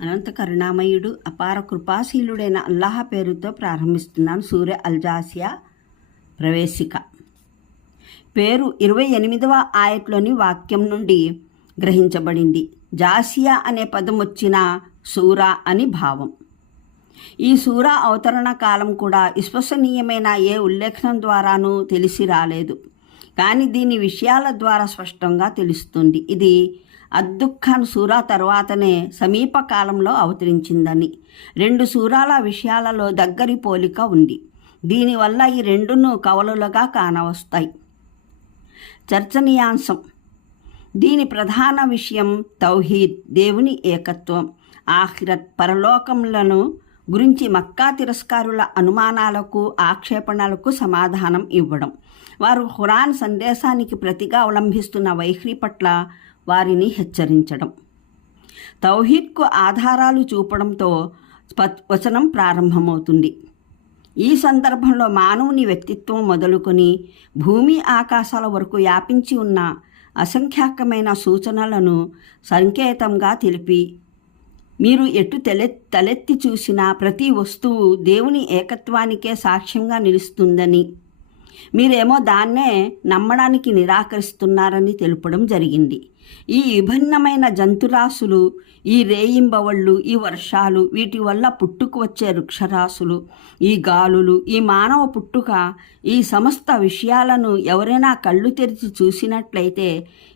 అనంత కరుణామయుడు అపార కృపాశీలుడైన అల్లాహ పేరుతో ప్రారంభిస్తున్నాను. సూర్య అల్జాసియా ప్రవేశిక. పేరు ఇరవై ఎనిమిదవ ఆయట్లోని వాక్యం నుండి గ్రహించబడింది. జాసియా అనే పదం వచ్చిన సూరా అని భావం. ఈ సూరా అవతరణ కాలం కూడా విశ్వసనీయమైన ఏ ఉల్లేఖనం ద్వారానూ తెలిసి రాలేదు. కానీ దీని విషయాల ద్వారా స్పష్టంగా తెలుస్తుంది. ఇది అద్దుఖాన్ సూరా తర్వాతనే సమీపకాలంలో అవతరించిందని. రెండు సూరాల విషయాలలో దగ్గరి పోలిక ఉంది. దీనివల్ల ఈ రెండును కవలులుగా కానవస్తాయి. చర్చనీయాంశం. దీని ప్రధాన విషయం తౌహీద్ దేవుని ఏకత్వం. ఆఖిరత్ పరలోకములను గురించి మక్కా తిరస్కారుల అనుమానాలకు ఆక్షేపణలకు సమాధానం ఇవ్వడం. వారు ఖురాన్ సందేశానికి ప్రతిగా అవలంబిస్తున్న వైఖరి పట్ల వారిని హెచ్చరించడం. తౌహీద్కు ఆధారాలు చూపడంతో వచనం ప్రారంభమవుతుంది. ఈ సందర్భంలో మానవుని వ్యక్తిత్వం మొదలుకొని భూమి ఆకాశాల వరకు వ్యాపించి ఉన్న అసంఖ్యాకమైన సూచనలను సంకేతంగా తెలిపి మీరు ఎటు తెలె తలెత్తి చూసిన ప్రతి వస్తువు దేవుని ఏకత్వానికే సాక్ష్యంగా నిలుస్తుందని మీరేమో దాన్నే నమ్మడానికి నిరాకరిస్తున్నారని తెలుపడం జరిగింది. ఈ విభిన్నమైన జంతురాశులు ఈ రేయింబవళ్ళు ఈ వర్షాలు వీటి వల్ల పుట్టుకు వచ్చే వృక్షరాశులు ఈ గాలులు ఈ మానవ పుట్టుక ఈ సమస్త విషయాలను ఎవరైనా కళ్ళు తెరిచి చూసినట్లయితే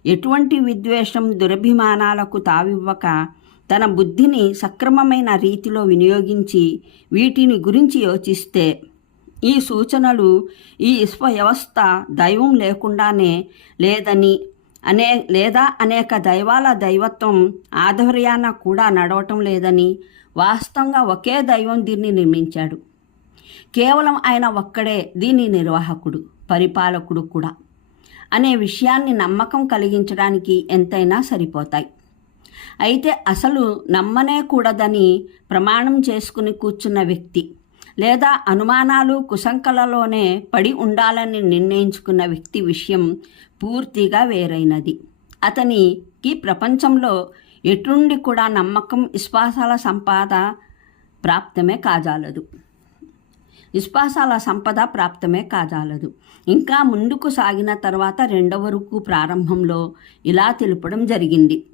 ఎటువంటి విద్వేషం దురభిమానాలకు తావివ్వక తన బుద్ధిని సక్రమమైన రీతిలో వినియోగించి వీటిని గురించి యోచిస్తే ఈ సూచనలు ఈ విశ్వ వ్యవస్థ దైవం లేకుండానే లేదని అనే లేదా అనేక దైవాల దైవత్వం ఆధ్వర్యాన కూడా నడవటం లేదని వాస్తవంగా ఒకే దైవం దీన్ని నిర్మించాడు. కేవలం ఆయన ఒక్కడే దీని నిర్వాహకుడు పరిపాలకుడు కూడా అనే విషయాన్ని నమ్మకం కలిగించడానికి ఎంతైనా సరిపోతాయి. అయితే అసలు నమ్మనే కూడదని ప్రమాణం చేసుకుని కూర్చున్న వ్యక్తి లేదా అనుమానాలు కుశంకలలోనే పడి ఉండాలని నిర్ణయించుకున్న వ్యక్తి విషయం పూర్తిగా వేరైనది. అతనికి ప్రపంచంలో ఎటుండి కూడా నమ్మకం విశ్వాసాల సంపాద ప్రాప్తమే కాజాలదు. విశ్వాసాల సంపద ప్రాప్తమే కాజాలదు. ఇంకా ముందుకు సాగిన తర్వాత రెండవ రుక్కు ప్రారంభంలో ఇలా తెలుపడం జరిగింది.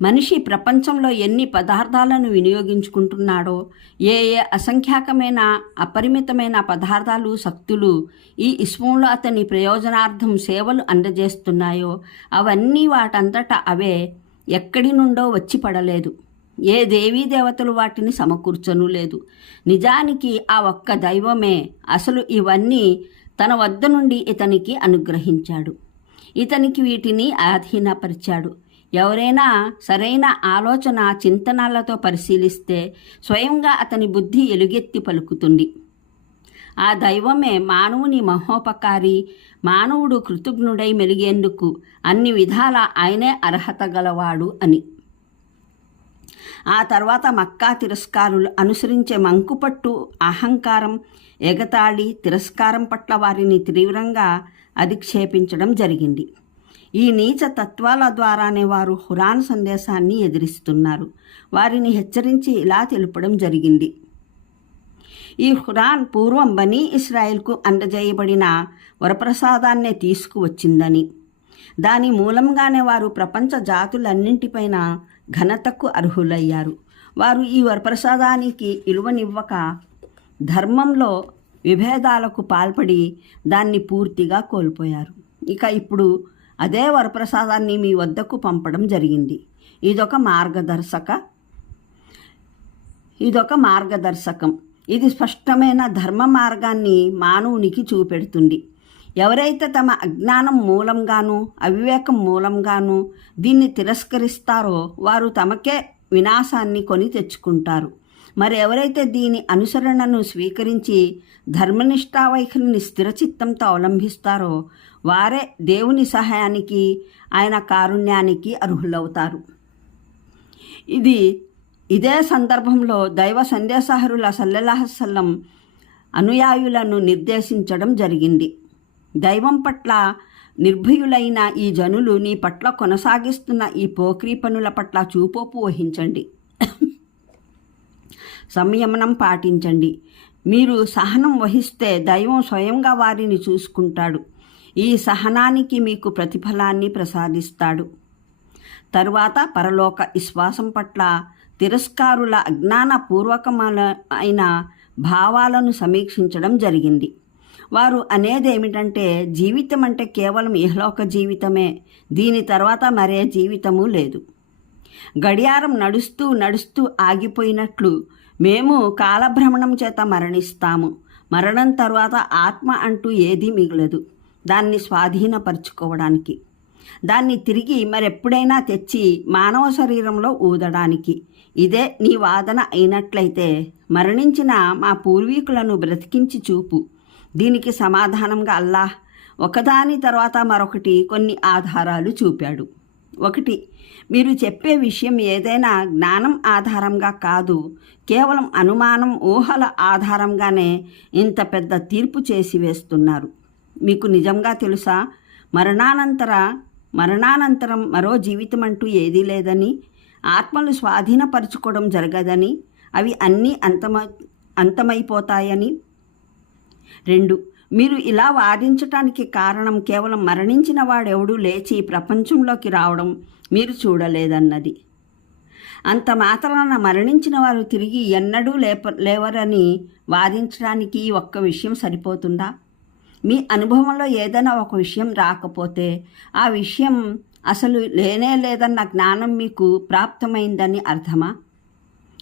మనిషి ప్రపంచంలో ఎన్ని పదార్థాలను వినియోగించుకుంటున్నాడో ఏ ఏ అసంఖ్యాకమైన అపరిమితమైన పదార్థాలు శక్తులు ఈ విశ్వంలో అతని ప్రయోజనార్థం సేవలు అందజేస్తున్నాయో అవన్నీ వాటంతట అవే ఎక్కడి నుండో వచ్చి పడలేదు. ఏ దేవీ దేవతలు వాటిని సమకూర్చను లేదు. నిజానికి ఆ ఒక్క దైవమే అసలు ఇవన్నీ తన వద్ద నుండి ఇతనికి అనుగ్రహించాడు. ఇతనికి వీటిని ఆధీనపరిచాడు. ఎవరైనా సరైన ఆలోచన చింతనాలతో పరిశీలిస్తే స్వయంగా అతని బుద్ధి ఎలుగెత్తి పలుకుతుంది. ఆ దైవమే మానవుని మహోపకారి మానవుడు కృతజ్ఞుడై మెలిగేందుకు అన్ని విధాల ఆయనే అర్హత గలవాడు అని. ఆ తర్వాత మక్కా తిరస్కారులు అనుసరించే మంకుపట్టు అహంకారం ఎగతాళి తిరస్కారం పట్ల వారిని తీవ్రంగా అధిక్షేపించడం జరిగింది. ఈ నీచ తత్వాల ద్వారానే వారు హురాన్ సందేశాన్ని ఎదిరిస్తున్నారు. వారిని హెచ్చరించి ఇలా తెలుపడం జరిగింది. ఈ హురాన్ పూర్వం బనీ ఇస్రాయిల్కు అందజేయబడిన వరప్రసాదాన్నే తీసుకువచ్చిందని. దాని మూలంగానే వారు ప్రపంచ జాతులన్నింటిపైన ఘనతకు అర్హులయ్యారు. వారు ఈ వరప్రసాదానికి విలువనివ్వక ధర్మంలో విభేదాలకు పాల్పడి దాన్ని పూర్తిగా కోల్పోయారు. ఇక ఇప్పుడు అదే వరప్రసాదాన్ని మీ వద్దకు పంపడం జరిగింది. ఇదొక మార్గదర్శక ఇదొక మార్గదర్శకం. ఇది స్పష్టమైన ధర్మ మార్గాన్ని మానవునికి చూపెడుతుంది. ఎవరైతే తమ అజ్ఞానం మూలంగాను అవివేకం మూలంగాను దీన్ని తిరస్కరిస్తారో వారు తమకే వినాశాన్ని కొని తెచ్చుకుంటారు. మరెవరైతే దీని అనుసరణను స్వీకరించి ధర్మనిష్టా వైఖరిని స్థిరచిత్తంతో అవలంబిస్తారో వారే దేవుని సహాయానికి ఆయన కారుణ్యానికి అర్హులవుతారు. ఇది ఇదే సందర్భంలో దైవ సందేశహరుల సల్లెలాహసల్లం అనుయాయులను నిర్దేశించడం జరిగింది. దైవం పట్ల నిర్భయులైన ఈ జనులు నీ పట్ల కొనసాగిస్తున్న ఈ పోక్రీ పనుల పట్ల చూపోపు వహించండి. సంయమనం పాటించండి. మీరు సహనం వహిస్తే దైవం స్వయంగా వారిని చూసుకుంటాడు. ఈ సహనానికి మీకు ప్రతిఫలాన్ని ప్రసాదిస్తాడు. తరువాత పరలోక విశ్వాసం పట్ల తిరస్కారుల అజ్ఞానపూర్వకమైన అయిన భావాలను సమీక్షించడం జరిగింది. వారు అనేది ఏమిటంటే జీవితం అంటే కేవలం ఇహలోక జీవితమే. దీని తర్వాత మరే జీవితము లేదు. గడియారం నడుస్తూ నడుస్తూ ఆగిపోయినట్లు మేము కాలభ్రమణం చేత మరణిస్తాము. మరణం తర్వాత ఆత్మ అంటూ ఏదీ మిగలదు. దాన్ని స్వాధీనపరుచుకోవడానికి. దాన్ని తిరిగి మరెప్పుడైనా తెచ్చి మానవ శరీరంలో ఊదడానికి. ఇదే నీ వాదన అయినట్లయితే మరణించిన మా పూర్వీకులను బ్రతికించి చూపు. దీనికి సమాధానంగా అల్లాహ్ ఒకదాని తర్వాత మరొకటి కొన్ని ఆధారాలు చూపాడు. ఒకటి. మీరు చెప్పే విషయం ఏదైనా జ్ఞానం ఆధారంగా కాదు. కేవలం అనుమానం ఊహల ఆధారంగానే ఇంత పెద్ద తీర్పు చేసి వేస్తున్నారు. మీకు నిజంగా తెలుసా? మరణానంతర మరణానంతరం మరో జీవితం అంటూ ఏదీ లేదని ఆత్మలు స్వాధీనపరచుకోవడం జరగదని అవి అన్నీ అంతమ అంతమైపోతాయని. రెండు. మీరు ఇలా వాదించటానికి కారణం కేవలం మరణించిన వాడెవడూ లేచి ప్రపంచంలోకి రావడం మీరు చూడలేదన్నది. అంత మాత్రాన మరణించిన వారు తిరిగి ఎన్నడూ లేప లేవరని వాదించడానికి ఈ ఒక్క విషయం సరిపోతుందా? మీ అనుభవంలో ఏదైనా ఒక విషయం రాకపోతే ఆ విషయం అసలు లేనే లేదన్న జ్ఞానం మీకు ప్రాప్తమైందని అర్థమా?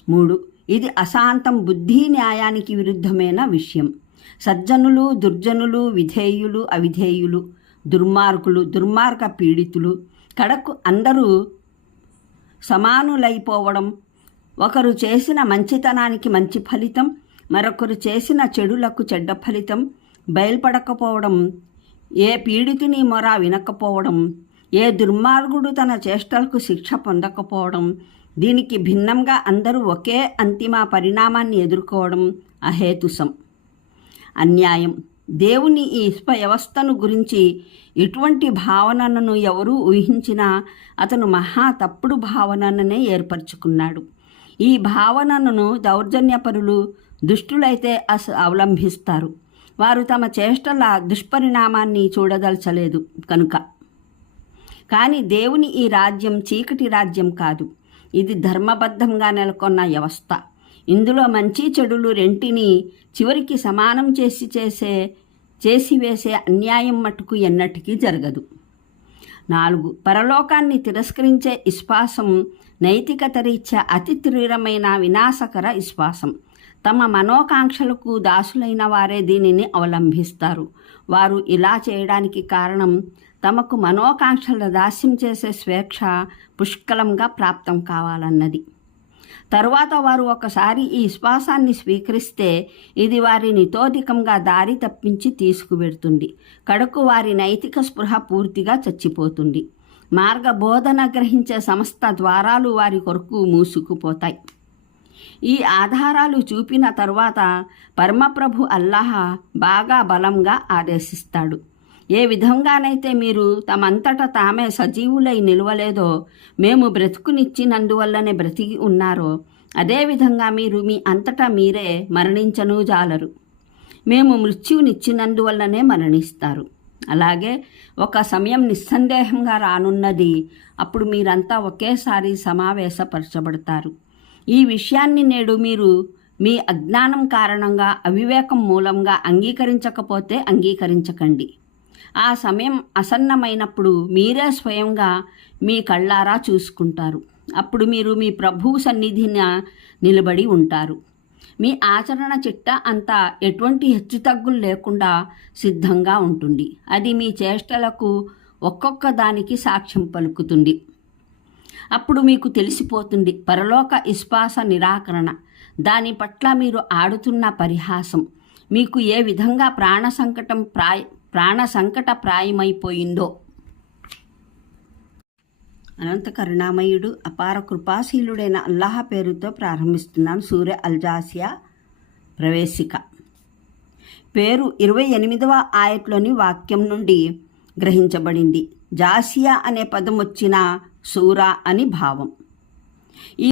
మూడు ఇది అశాంతం బుద్ధి న్యాయానికి విరుద్ధమైన విషయం. సజ్జనులు దుర్జనులు విధేయులు అవిధేయులు దుర్మార్గులు దుర్మార్గ పీడితులు. కడకు అందరూ సమానులైపోవడం ఒకరు చేసిన మంచితనానికి మంచి ఫలితం మరొకరు చేసిన చెడులకు చెడ్డ ఫలితం. బయల్పడకపోవడం ఏ పీడితుని మొర వినకపోవడం ఏ దుర్మార్గుడు తన చేష్టలకు శిక్ష పొందకపోవడం దీనికి భిన్నంగా అందరూ ఒకే అంతిమ పరిణామాన్ని ఎదుర్కోవడం అహేతుసం. అన్యాయం. దేవుని ఈ వ్యవస్థను గురించి ఇటువంటి భావనను ఎవరూ ఊహించినా అతను మహా తప్పుడు భావననే ఏర్పరచుకున్నాడు. ఈ భావనను దౌర్జన్యపరులు దుష్టులైతే అస అవలంబిస్తారు వారు తమ చేష్టల దుష్పరిణామాన్ని చూడదలచలేదు కనుక. కానీ దేవుని ఈ రాజ్యం చీకటి రాజ్యం కాదు. ఇది ధర్మబద్ధంగా నెలకొన్న వ్యవస్థ. ఇందులో మంచి చెడులు రెంటిని చివరికి సమానం చేసి చేసే చేసివేసే అన్యాయం మటుకు ఎన్నటికీ జరగదు. నాలుగు పరలోకాన్ని తిరస్కరించే విశ్వాసం నైతికత రీత్యా అతి తీవ్రమైన వినాశకర విశ్వాసం. తమ మనోకాంక్షలకు దాసులైన వారే దీనిని అవలంబిస్తారు వారు ఇలా చేయడానికి కారణం తమకు మనోకాంక్షల దాస్యం చేసే స్వేచ్ఛ పుష్కలంగా ప్రాప్తం కావాలన్నది. తరువాత వారు ఒకసారి ఈ శ్వాసాన్ని స్వీకరిస్తే ఇది వారిని తోధికంగా దారి తప్పించి తీసుకువెడుతుంది. కడుకు వారి నైతిక స్పృహ పూర్తిగా చచ్చిపోతుంది. మార్గబోధన గ్రహించే సంస్థ ద్వారాలు వారి కొరకు మూసుకుపోతాయి. ఈ ఆధారాలు చూపిన తరువాత పరమప్రభు అల్లాహ బాగా బలంగా ఆదేశిస్తాడు. ఏ విధంగానైతే మీరు తమంతట తామే సజీవులై నిలవలేదో మేము బ్రతుకునిచ్చినందువల్లనే బ్రతికి ఉన్నారో అదేవిధంగా మీరు మీ అంతటా మీరే మరణించను జాలరు. మేము మృత్యునిచ్చినందువల్లనే మరణిస్తారు. అలాగే ఒక సమయం నిస్సందేహంగా రానున్నది అప్పుడు మీరంతా ఒకేసారి సమావేశపరచబడతారు. ఈ విషయాన్ని నేడు మీరు మీ అజ్ఞానం కారణంగా అవివేకం మూలంగా అంగీకరించకపోతే అంగీకరించకండి. ఆ సమయం అసన్నమైనప్పుడు మీరే స్వయంగా మీ కళ్ళారా చూసుకుంటారు. అప్పుడు మీరు మీ ప్రభువు సన్నిధిన నిలబడి ఉంటారు. మీ ఆచరణ చిట్ట అంతా ఎటువంటి హెచ్చుతగ్గులు లేకుండా సిద్ధంగా ఉంటుంది. అది మీ చేష్టలకు ఒక్కొక్క దానికి సాక్ష్యం పలుకుతుంది. అప్పుడు మీకు తెలిసిపోతుంది పరలోక విశ్వాస నిరాకరణ. దాని పట్ల మీరు ఆడుతున్న పరిహాసం. మీకు ఏ విధంగా ప్రాణ సంకటం ప్రాయ ప్రాణ సంకట ప్రాయమైపోయిందో. అనంత కరుణామయుడు అపార కృపాశీలుడైన అల్లాహ పేరుతో ప్రారంభిస్తున్నాను సూర్య అల్జాసియా ప్రవేశిక. పేరు ఇరవై ఎనిమిదవ ఆయట్లోని వాక్యం నుండి గ్రహించబడింది. జాసియా అనే పదం వచ్చిన సూరా అని భావం.